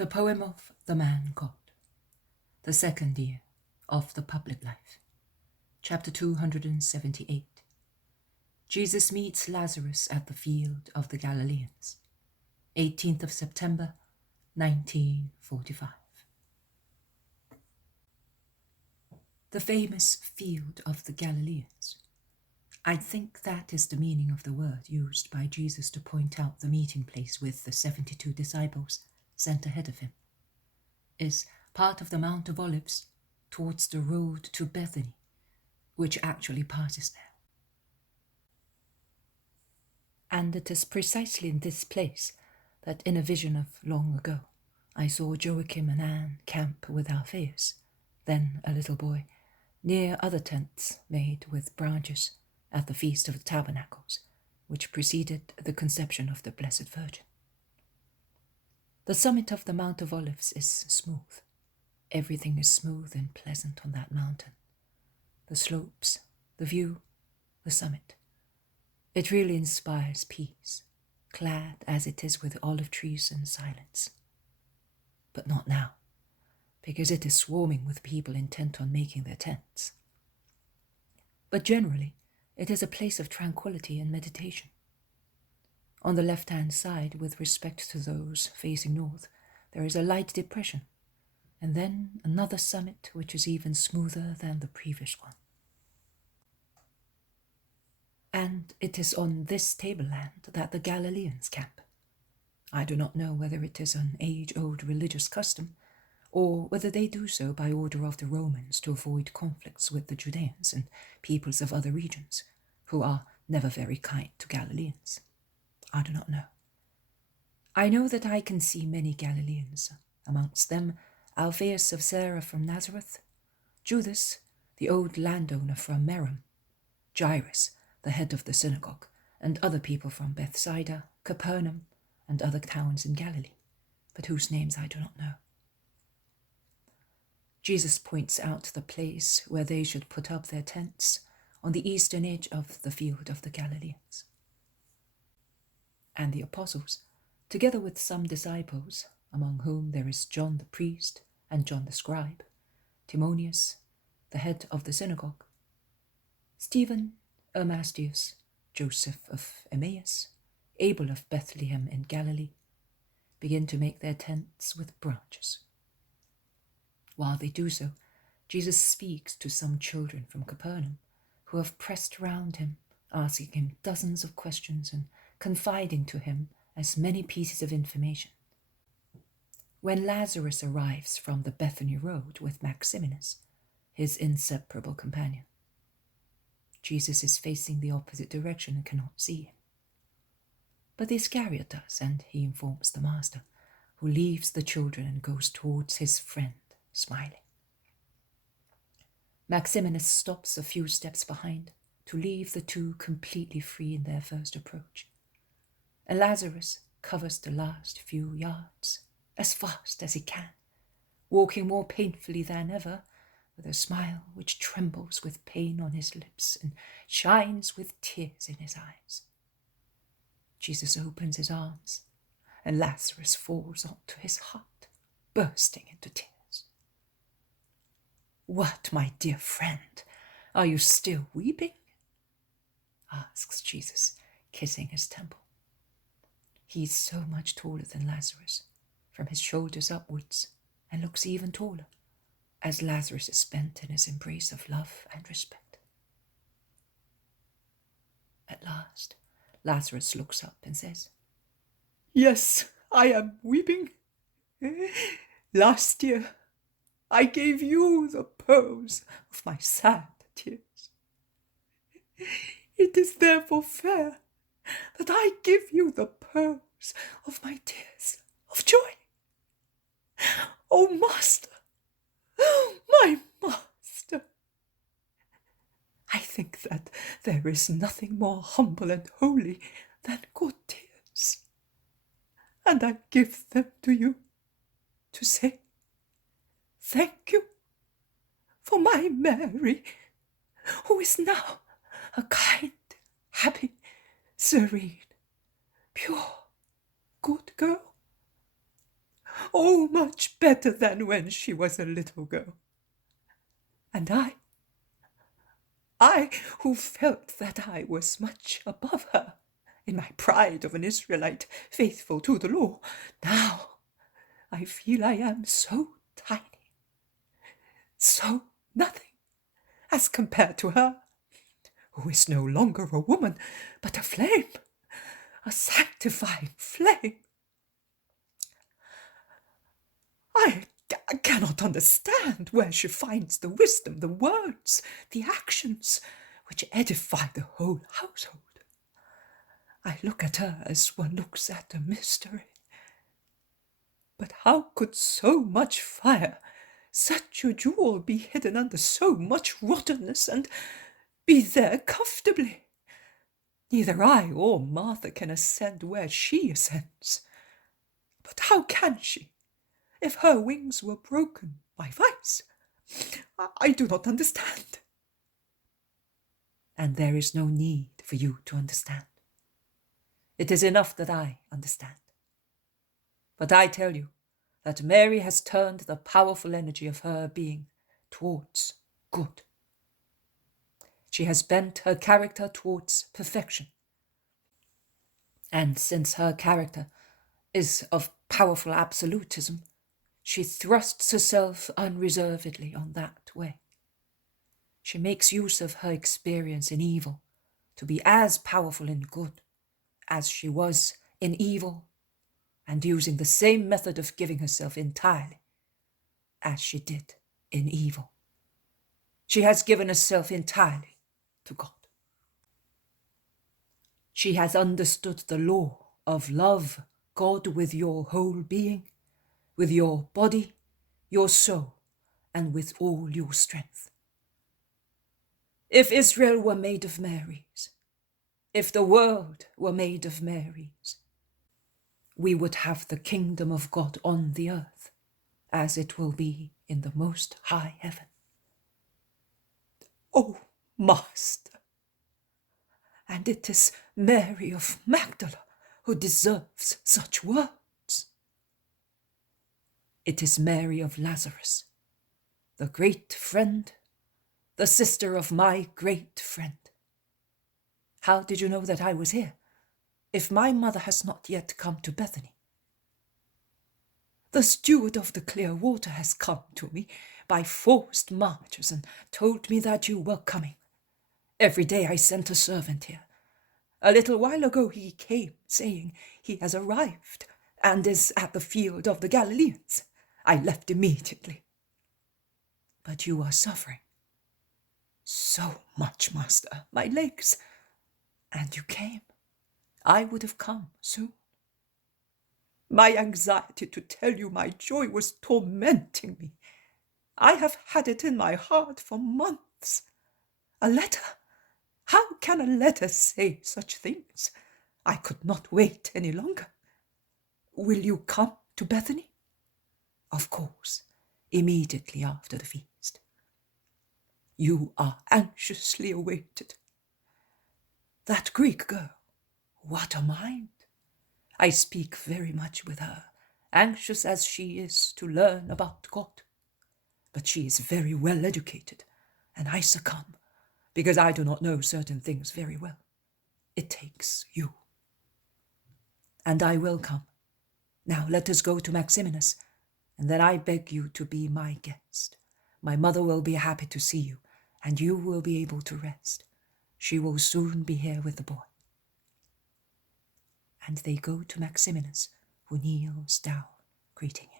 The poem of the man God, the second year of the public life. Chapter 278. Jesus meets Lazarus at the field of the Galileans. 18th of September, 1945. The famous field of the Galileans. I think that is the meaning of the word used by Jesus to point out the meeting place with the 72 disciples sent ahead of him, is part of the Mount of Olives towards the road to Bethany, which actually passes there. And it is precisely in this place that in a vision of long ago I saw Joachim and Anne camp with Alphaeus, then a little boy, near other tents made with branches at the Feast of the Tabernacles, which preceded the conception of the Blessed Virgin. The summit of the Mount of Olives is smooth. Everything is smooth and pleasant on that mountain. The slopes, the view, the summit. It really inspires peace, clad as it is with olive trees and silence. But not now, because it is swarming with people intent on making their tents. But generally, it is a place of tranquility and meditation. On the left-hand side, with respect to those facing north, there is a light depression, and then another summit which is even smoother than the previous one. And it is on this tableland that the Galileans camp. I do not know whether it is an age-old religious custom, or whether they do so by order of the Romans to avoid conflicts with the Judeans and peoples of other regions, who are never very kind to Galileans. I do not know. I know that I can see many Galileans, amongst them Alphaeus of Sarah from Nazareth, Judas, the old landowner from Merom, Jairus, the head of the synagogue, and other people from Bethsaida, Capernaum, and other towns in Galilee, but whose names I do not know. Jesus points out the place where they should put up their tents on the eastern edge of the field of the Galileans. And the apostles, together with some disciples, among whom there is John the priest and John the scribe, Timonius, the head of the synagogue, Stephen, Ermastius, Joseph of Emmaus, Abel of Bethlehem in Galilee, begin to make their tents with branches. While they do so, Jesus speaks to some children from Capernaum who have pressed round him, asking him dozens of questions and confiding to him as many pieces of information. When Lazarus arrives from the Bethany road with Maximinus, his inseparable companion, Jesus is facing the opposite direction and cannot see him. But the Iscariot does, and he informs the master, who leaves the children and goes towards his friend, smiling. Maximinus stops a few steps behind to leave the two completely free in their first approach, and Lazarus covers the last few yards as fast as he can, walking more painfully than ever, with a smile which trembles with pain on his lips and shines with tears in his eyes. Jesus opens his arms, and Lazarus falls onto his heart, bursting into tears. "What, my dear friend, are you still weeping?" asks Jesus, kissing his temple. He is so much taller than Lazarus, from his shoulders upwards, and looks even taller, as Lazarus is spent in his embrace of love and respect. At last, Lazarus looks up and says, "Yes, I am weeping. Last year, I gave you the pearls of my sad tears. It is therefore fair that I give you the pearls of my tears of joy. O Master, my Master, I think that there is nothing more humble and holy than good tears, and I give them to you to say thank you for my Mary, who is now a kind, happy, serene, pure, good girl, oh, much better than when she was a little girl. And I who felt that I was much above her, in my pride of an Israelite faithful to the law, now I feel I am so tiny, so nothing, as compared to her, who is no longer a woman, but a flame, a sanctifying flame. I cannot understand where she finds the wisdom, the words, the actions, which edify the whole household. I look at her as one looks at a mystery. But how could so much fire, such a jewel, be hidden under so much rottenness and be there comfortably? Neither I or Martha can ascend where she ascends. But how can she, if her wings were broken by vice? I do not understand. And there is no need for you to understand. It is enough that I understand. But I tell you that Mary has turned the powerful energy of her being towards good. She has bent her character towards perfection. And since her character is of powerful absolutism, she thrusts herself unreservedly on that way. She makes use of her experience in evil to be as powerful in good as she was in evil, and using the same method of giving herself entirely as she did in evil. She has given herself entirely to God. She has understood the law of love God with your whole being, with your body, your soul, and with all your strength. If Israel were made of Marys, if the world were made of Marys, we would have the kingdom of God on the earth, as it will be in the most high heaven. Oh, Master! And it is Mary of Magdala who deserves such words. It is Mary of Lazarus, the great friend, the sister of my great friend. How did you know that I was here, if my mother has not yet come to Bethany? The steward of the clear water has come to me by forced marches and told me that you were coming. Every day I sent a servant here. A little while ago he came, saying he has arrived and is at the field of the Galileans. I left immediately. But you are suffering so much, Master, my legs, and you came. I would have come soon. My anxiety to tell you my joy was tormenting me. I have had it in my heart for months. A letter? How can a letter say such things? I could not wait any longer. Will you come to Bethany? Of course, immediately after the feast. You are anxiously awaited. That Greek girl, what a mind! I speak very much with her, anxious as she is to learn about God. But she is very well educated, and I succumb, because I do not know certain things very well. It takes you. And I will come. Now let us go to Maximinus, and then I beg you to be my guest. My mother will be happy to see you, and you will be able to rest. She will soon be here with the boy. And they go to Maximinus, who kneels down, greeting him.